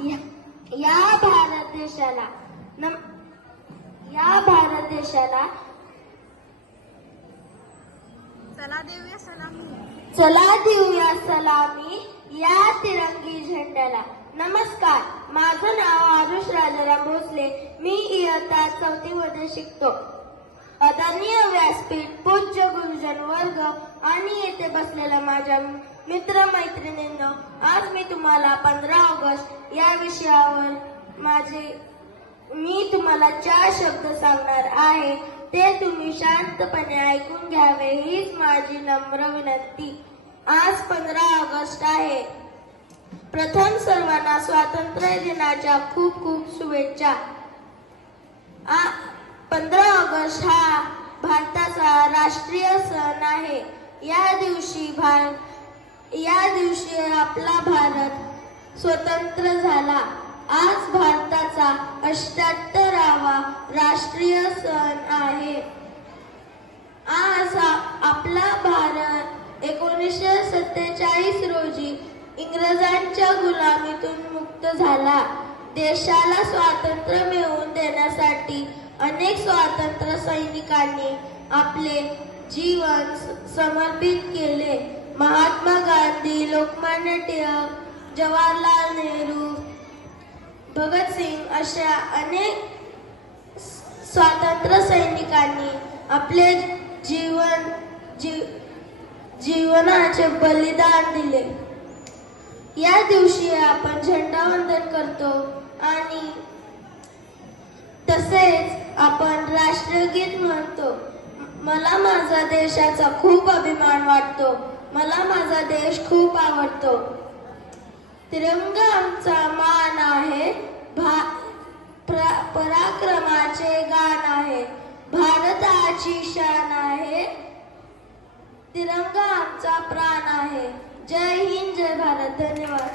या या भारत देशाला या भारत देशाला चला देऊया सलामी या तिरंगी झेंड्याला. नमस्कार, माझं नाव आरुष राजाराम भोसले. मी इयत्ता 4थी मध्ये शिकतो. आदरणीय व्यासपीठ, पूज्य गुरुजन वर्ग आणि येथे बसलेल्या माझ्या मित्र मैत्रिणींनो, आज मी तुम्हाला 15 ऑगस्ट या विषयावर मी तुम्हाला 4 शब्द सांगणार आहे. ते तुम्ही शांतपणे ऐकून घ्यावे हीच माझी नम्र विनंती. आज 15 ऑगस्ट आहे. प्रथम सर्वांना स्वातंत्र्य दिनाच्या खूप खूप शुभेच्छा. 15 ऑगस्ट हा भारताचा राष्ट्रीय सण आहे. या दिवशी आपला भारत स्वतंत्र झाला. आज भारताचा 78वा राष्ट्रीय सण आहे. आज आपला भारत 1947 रोजी इंग्रजांच्या गुलामीतून मुक्त झाला. देशाला स्वातंत्र्य मिळवून देण्यासाठी अनेक स्वातंत्र्य सैनिकांनी आपले जीवन समर्पित केले. महात्मा गांधी, लोकमान्य टिळक, जवाहरलाल नेहरू, भगतसिंग अशा अनेक स्वातंत्र्य सैनिकांनी आपले जीवनाचे बलिदान दिले. या दिवशी आपण झेंडावंदन करतो आणि तसेच आपण राष्ट्रगीत म्हणतो. मला माझा देशाचा खूप अभिमान वाटतो. मला माझा देश खूप आवडतो. तिरंगा आमचा मान आहे. पराक्रमाचे गान आहे. भारताची शान आहे. तिरंगा आमचा प्राण आहे. जय हिंद, जय भारत. धन्यवाद.